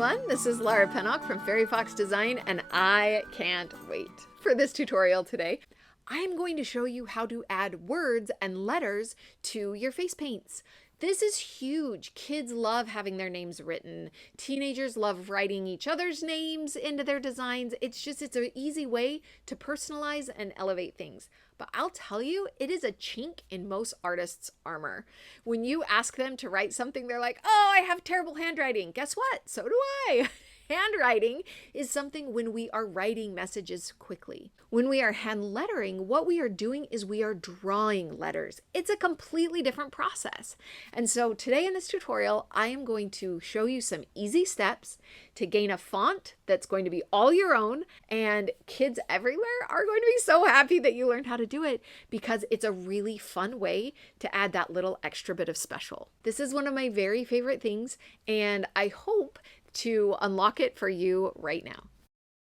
everyone, this is Laura Pennock from Fairy Fox Design, and I can't wait for this tutorial today. I am going to show you how to add words and letters to your face paints. This is huge. Kids love having their names written. Teenagers love writing each other's names into their designs. It's an easy way to personalize and elevate things. But I'll tell you, it is a chink in most artists' armor. When you ask them to write something, they're like, oh, I have terrible handwriting. Guess what? So do I. Handwriting is something when we are writing messages quickly. When we are hand lettering, what we are doing is we are drawing letters. It's a completely different process. And so today in this tutorial, I am going to show you some easy steps to gain a font that's going to be all your own, and kids everywhere are going to be so happy that you learned how to do it because it's a really fun way to add that little extra bit of special. This is one of my very favorite things, and I hope to unlock it for you right now.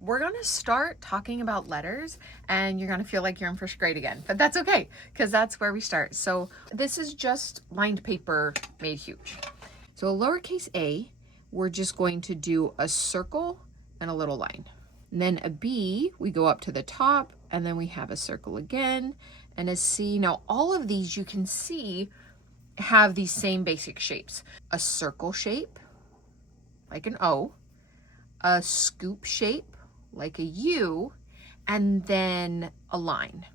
We're going to start talking about letters, and you're going to feel like you're in first grade again, but that's okay because that's where we start. So this is just lined paper made huge. So a lowercase a, we're just going to do a circle and a little line. And then a B, we go up to the top, and then we have a circle again, and a C. Now all of these you can see have these same basic shapes. A circle shape, like an O, a scoop shape, like a U, and then a line.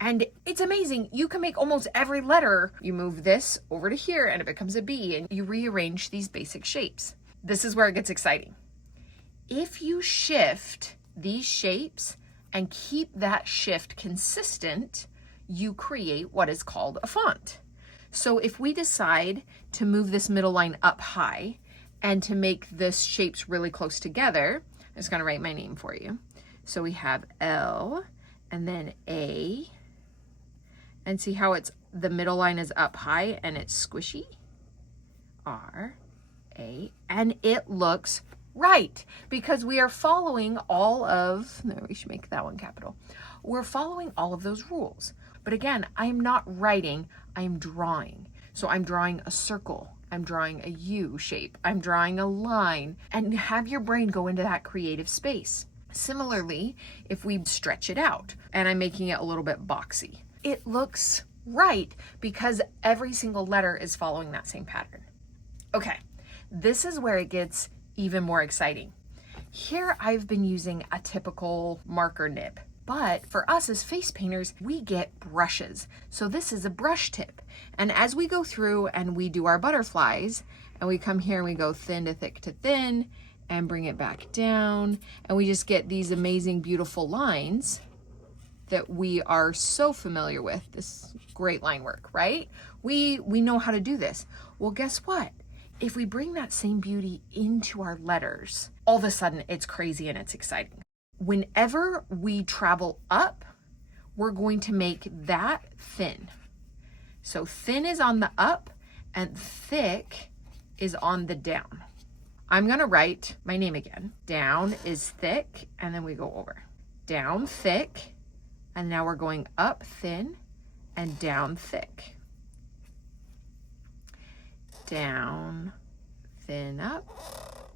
And it's amazing. You can make almost every letter. You move this over to here and it becomes a B, and you rearrange these basic shapes. This is where it gets exciting. If you shift these shapes and keep that shift consistent, you create what is called a font. So if we decide to move this middle line up high and to make this shapes really close together, I'm just gonna write my name for you. So we have L and then A, and see how the middle line is up high and it's squishy? R, A, and it looks right because we are following all of, no, we should make that one capital. We're following all of those rules. But again, I'm not writing, I'm drawing. So I'm drawing a circle, I'm drawing a U shape, I'm drawing a line, and have your brain go into that creative space. Similarly, if we stretch it out and I'm making it a little bit boxy, it looks right because every single letter is following that same pattern. Okay, this is where it gets even more exciting. Here I've been using a typical marker nib. But for us as face painters, we get brushes. So this is a brush tip. And as we go through and we do our butterflies, and we come here and we go thin to thick to thin, and bring it back down, and we just get these amazing, beautiful lines that we are so familiar with. This great line work, right? We know how to do this. Well, guess what? If we bring that same beauty into our letters, all of a sudden it's crazy and it's exciting. Whenever we travel up, we're going to make that thin. So thin is on the up and thick is on the down. I'm gonna write my name again. Down is thick, and then we go over. Down thick, and now we're going up thin and down thick. Down, thin, up,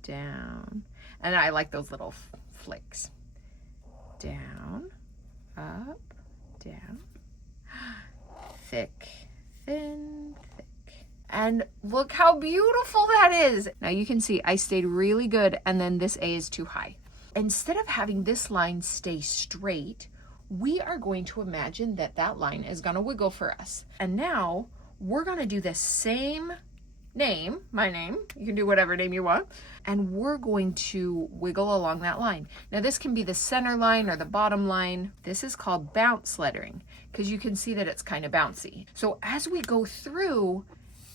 down. And I like those little flicks. Down, up, down, thick, thin, thick. And look how beautiful that is. Now you can see I stayed really good, and then this A is too high. Instead of having this line stay straight, we are going to imagine that that line is gonna wiggle for us. And now we're gonna do the same name, my name, you can do whatever name you want, and we're going to wiggle along that line. Now this can be the center line or the bottom line. This is called bounce lettering because you can see that it's kind of bouncy. So as we go through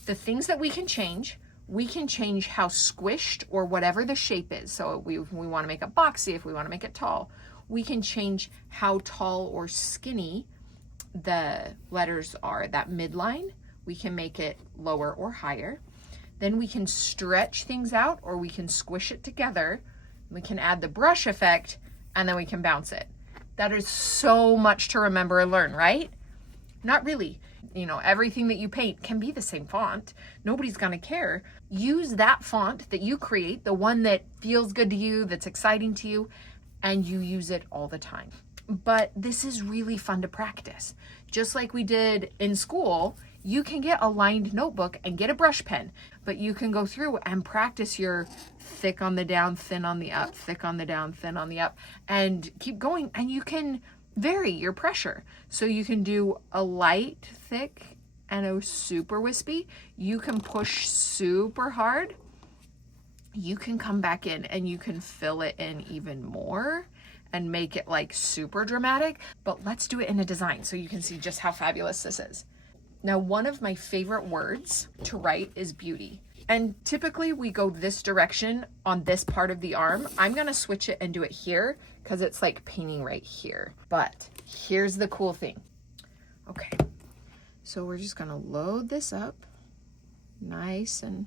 the things that we can change how squished or whatever the shape is. So we want to make it boxy, if we want to make it tall, we can change how tall or skinny the letters are. That midline, we can make it lower or higher. Then we can stretch things out or we can squish it together. We can add the brush effect and then we can bounce it. That is so much to remember and learn, right? Not really. You know, everything that you paint can be the same font. Nobody's gonna care. Use that font that you create, the one that feels good to you, that's exciting to you, and you use it all the time. But this is really fun to practice. Just like we did in school, you can get a lined notebook and get a brush pen, but you can go through and practice your thick on the down, thin on the up, thick on the down, thin on the up, and keep going. And you can vary your pressure. So you can do a light, thick, and a super wispy. You can push super hard. You can come back in and you can fill it in even more and make it like super dramatic. But let's do it in a design so you can see just how fabulous this is. Now, one of my favorite words to write is beauty. And typically we go this direction on this part of the arm. I'm gonna switch it and do it here because it's like painting right here. But here's the cool thing. Okay, so we're just gonna load this up nice and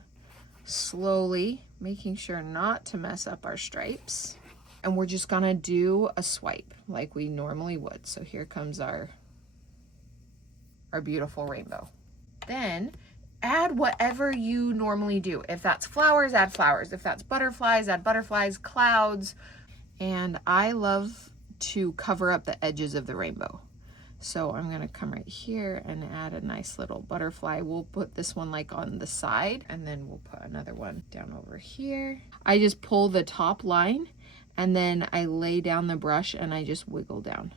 slowly, making sure not to mess up our stripes. And we're just gonna do a swipe like we normally would. So here comes our beautiful rainbow. Then add whatever you normally do. If that's flowers, add flowers. If that's butterflies, add butterflies, clouds. And I love to cover up the edges of the rainbow. So I'm gonna come right here and add a nice little butterfly. We'll put this one like on the side, and then we'll put another one down over here. I just pull the top line and then I lay down the brush and I just wiggle down.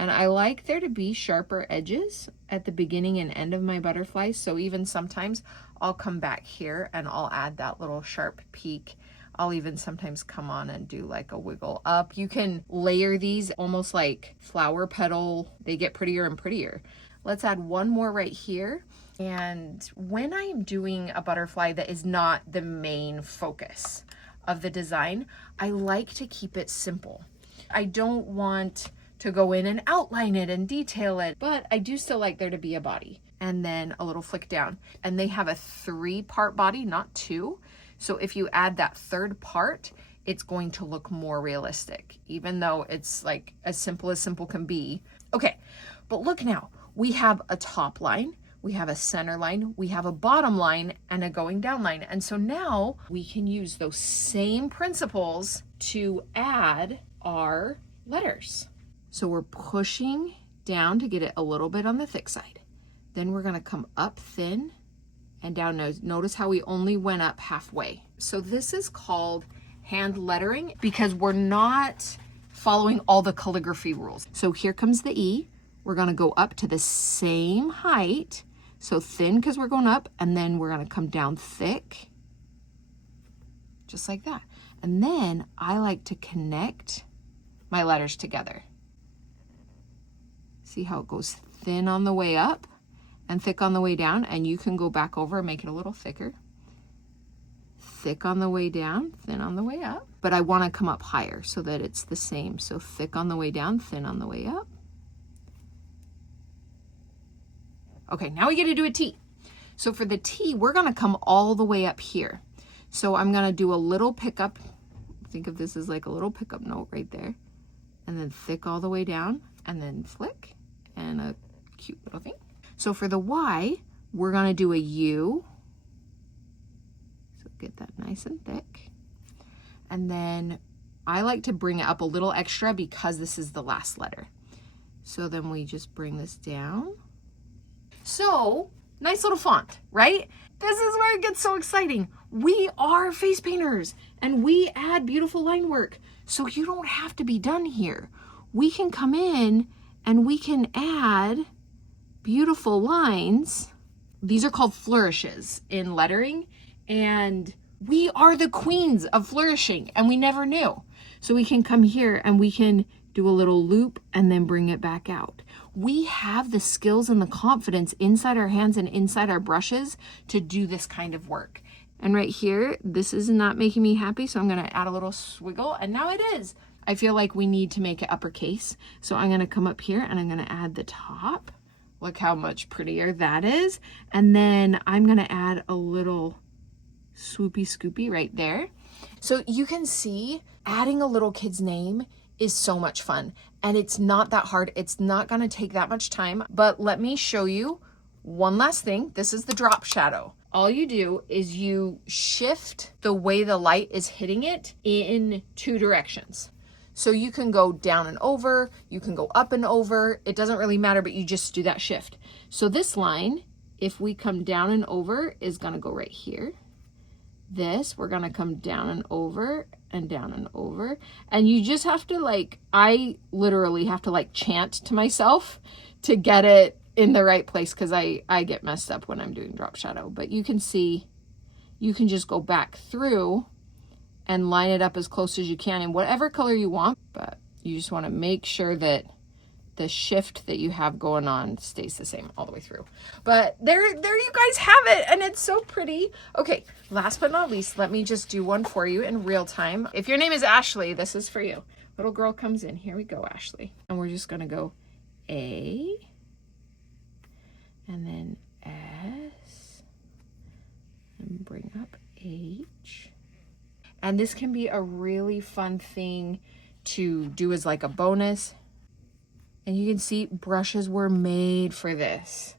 And I like there to be sharper edges at the beginning and end of my butterfly. So even sometimes I'll come back here and I'll add that little sharp peak. I'll even sometimes come on and do like a wiggle up. You can layer these almost like flower petal. They get prettier and prettier. Let's add one more right here. And when I'm doing a butterfly that is not the main focus of the design, I like to keep it simple. I don't want to go in and outline it and detail it, but I do still like there to be a body and then a little flick down. And they have a 3-part body, not 2. So if you add that 3rd part, it's going to look more realistic, even though it's like as simple can be. Okay, but look now, we have a top line, we have a center line, we have a bottom line, and a going down line. And so now we can use those same principles to add our letters. So we're pushing down to get it a little bit on the thick side. Then we're gonna come up thin and down. Notice how we only went up halfway. So this is called hand lettering because we're not following all the calligraphy rules. So here comes the E. We're gonna go up to the same height. So thin because we're going up, and then we're gonna come down thick, just like that. And then I like to connect my letters together. See how it goes thin on the way up and thick on the way down, and you can go back over and make it a little thicker. Thick on the way down, thin on the way up. But I want to come up higher so that it's the same. So thick on the way down, thin on the way up. Okay, now we get to do a T. So for the T, we're going to come all the way up here. So I'm going to do a little pickup. Think of this as like a little pickup note right there. And then thick all the way down, and then flick, and a cute little thing. So for the Y, we're gonna do a U. So get that nice and thick. And then I like to bring it up a little extra because this is the last letter. So then we just bring this down. So nice little font, right? This is where it gets so exciting. We are face painters and we add beautiful line work. So you don't have to be done here. We can come in and we can add beautiful lines. These are called flourishes in lettering, and we are the queens of flourishing and we never knew. So we can come here and we can do a little loop and then bring it back out. We have the skills and the confidence inside our hands and inside our brushes to do this kind of work. And right here, this is not making me happy, so I'm gonna add a little swiggle, and now it is. I feel like we need to make it uppercase. So I'm gonna come up here and I'm gonna add the top. Look how much prettier that is. And then I'm gonna add a little swoopy scoopy right there. So you can see adding a little kid's name is so much fun, and it's not that hard. It's not gonna take that much time, but let me show you one last thing, this is the drop shadow. All you do is you shift the way the light is hitting it in 2 directions. So you can go down and over, you can go up and over, it doesn't really matter, but you just do that shift. So this line, if we come down and over, is gonna go right here. This, we're gonna come down and over and down and over. And you just have to like, I literally have to like chant to myself to get it in the right place, because I get messed up when I'm doing drop shadow. But you can see, you can just go back through and line it up as close as you can in whatever color you want, but you just want to make sure that the shift that you have going on stays the same all the way through. But there you guys have it, and it's so pretty. Okay, last but not least, let me just do one for you in real time. If your name is Ashley, this is for you. Little girl comes in. Here we go, Ashley. And we're just gonna go A, and then S, and bring up H. And this can be a really fun thing to do as like a bonus. And you can see brushes were made for this.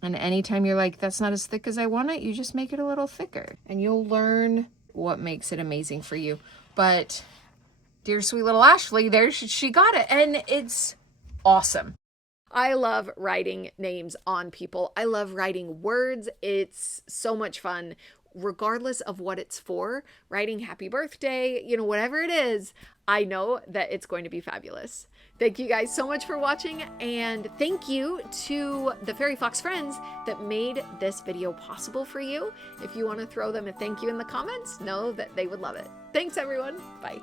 And anytime you're like, that's not as thick as I want it, you just make it a little thicker. And you'll learn what makes it amazing for you. But dear sweet little Ashley, there she got it. And it's awesome. I love writing names on people. I love writing words. It's so much fun. Regardless of what it's for, writing happy birthday, you know, whatever it is, I know that it's going to be fabulous. Thank you guys so much for watching, and thank you to the Fairy Fox friends that made this video possible for you. If you want to throw them a thank you in the comments, know that they would love it. Thanks everyone. Bye.